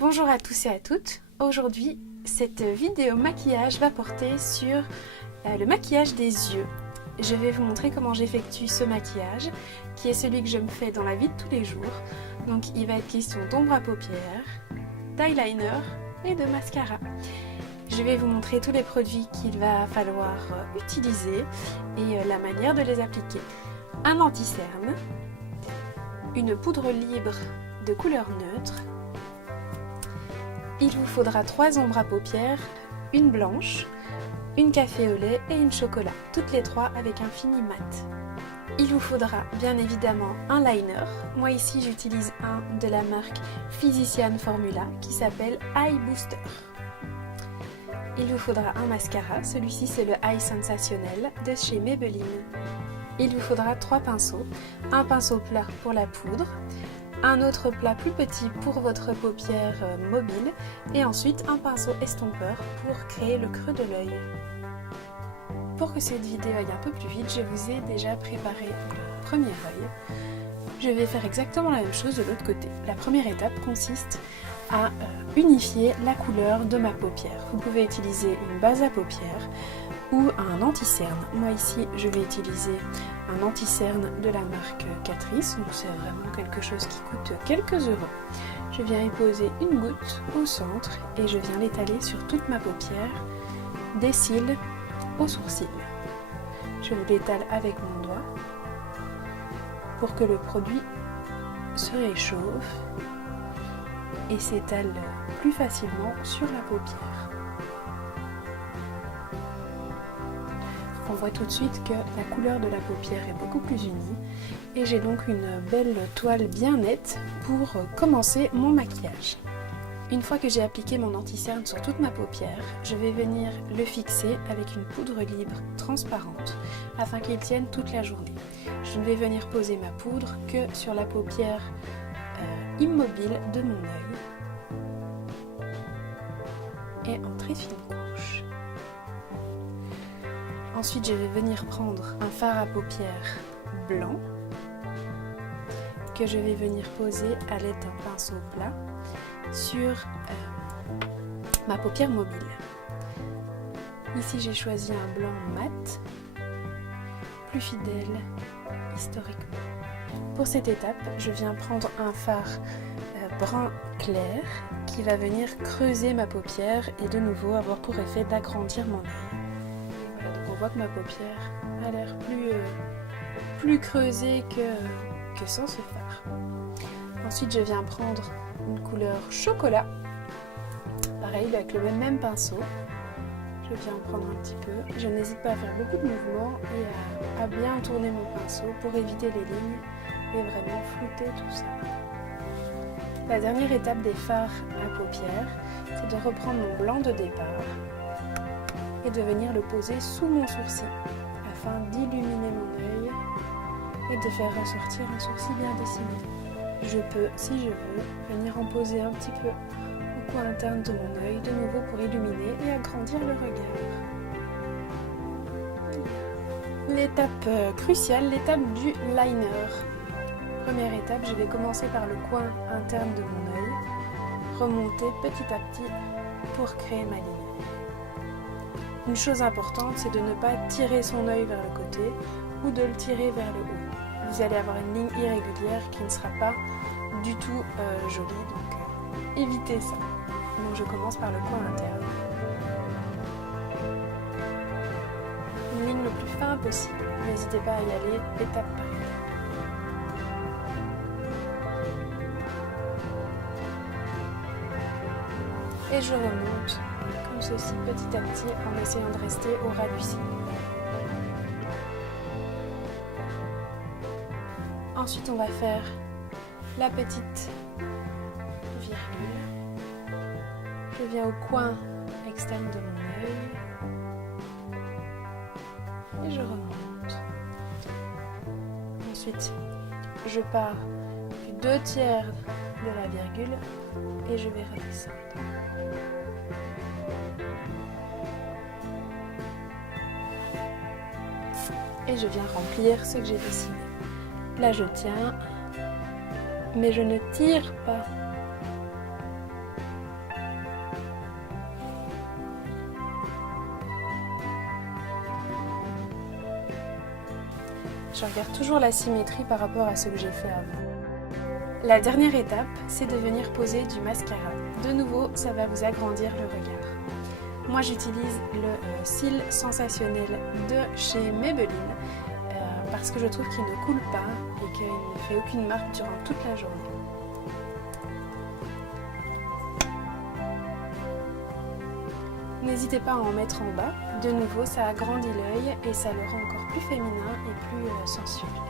Bonjour à tous et à toutes. Aujourd'hui, cette vidéo maquillage va porter sur le maquillage des yeux. Je vais vous montrer comment j'effectue ce maquillage, qui est celui que je me fais dans la vie de tous les jours. Donc il va être question d'ombre à paupières, d'eyeliner et de mascara. Je vais vous montrer tous les produits qu'il va falloir utiliser et la manière de les appliquer. Un anti-cerne, une poudre libre de couleur neutre. Il vous faudra 3 ombres à paupières, une blanche, une café au lait et une chocolat, toutes les 3 avec un fini mat. Il vous faudra bien évidemment un liner. Moi ici j'utilise un de la marque Physician Formula qui s'appelle Eye Booster. Il vous faudra un mascara, celui-ci c'est le Eye Sensationnel de chez Maybelline. Il vous faudra 3 pinceaux, un pinceau plat pour la poudre, un autre plat plus petit pour votre paupière mobile et ensuite un pinceau estompeur pour créer le creux de l'œil. Pour que cette vidéo aille un peu plus vite, je vous ai déjà préparé le premier œil. Je vais faire exactement la même chose de l'autre côté. La première étape consiste à unifier la couleur de ma paupière. Vous pouvez utiliser une base à paupières ou un anti-cerne. Moi ici je vais utiliser un anti-cerne de la marque Catrice, donc c'est vraiment quelque chose qui coûte quelques euros. Je viens y poser une goutte au centre et je viens l'étaler sur toute ma paupière, des cils aux sourcils. Je l'étale avec mon doigt pour que le produit se réchauffe et s'étale plus facilement sur la paupière. On voit tout de suite que la couleur de la paupière est beaucoup plus unie et j'ai donc une belle toile bien nette pour commencer mon maquillage. Une fois que j'ai appliqué mon anti-cerne sur toute ma paupière, je vais venir le fixer avec une poudre libre transparente afin qu'il tienne toute la journée. Je ne vais venir poser ma poudre que sur la paupière immobile de mon œil et en très fine couche. Ensuite, je vais venir prendre un fard à paupières blanc que je vais venir poser à l'aide d'un pinceau plat sur ma paupière mobile. Ici, j'ai choisi un blanc mat, plus fidèle historiquement. Pour cette étape, je viens prendre un fard brun clair qui va venir creuser ma paupière et de nouveau avoir pour effet d'agrandir mon œil. On voit que ma paupière a l'air plus creusée que sans ce fard. Ensuite, je viens prendre une couleur chocolat. Pareil, avec le même pinceau. Je viens en prendre un petit peu. Je n'hésite pas à faire beaucoup de mouvements et à bien tourner mon pinceau pour éviter les lignes et vraiment flouter tout ça. La dernière étape des fards à paupières, c'est de reprendre mon blanc de départ et de venir le poser sous mon sourcil afin d'illuminer mon œil et de faire ressortir un sourcil bien dessiné. Je peux, si je veux, venir en poser un petit peu au coin interne de mon œil, de nouveau pour illuminer et agrandir le regard. L'étape cruciale, l'étape du liner. Première étape, je vais commencer par le coin interne de mon œil, remonter petit à petit pour créer ma ligne. Une chose importante, c'est de ne pas tirer son œil vers le côté ou de le tirer vers le haut. Vous allez avoir une ligne irrégulière qui ne sera pas du tout jolie, donc évitez ça. Donc je commence par le coin interne. Une ligne le plus fin possible. N'hésitez pas à y aller étape par étape. Et je remonte comme ceci petit à petit en essayant de rester au ras du cil. Ensuite, on va faire la petite virgule. Je viens au coin externe de mon œil et je remonte. Ensuite, je pars du 2/3 de la virgule et je vais redescendre. Et je viens remplir ce que j'ai dessiné. Là je tiens, mais je ne tire pas. Je regarde toujours la symétrie par rapport à ce que j'ai fait avant. La dernière étape, c'est de venir poser du mascara. De nouveau, ça va vous agrandir le regard. Moi, j'utilise le cil sensationnel de chez Maybelline parce que je trouve qu'il ne coule pas et qu'il ne fait aucune marque durant toute la journée. N'hésitez pas à en mettre en bas. De nouveau, ça agrandit l'œil et ça le rend encore plus féminin et plus sensuel.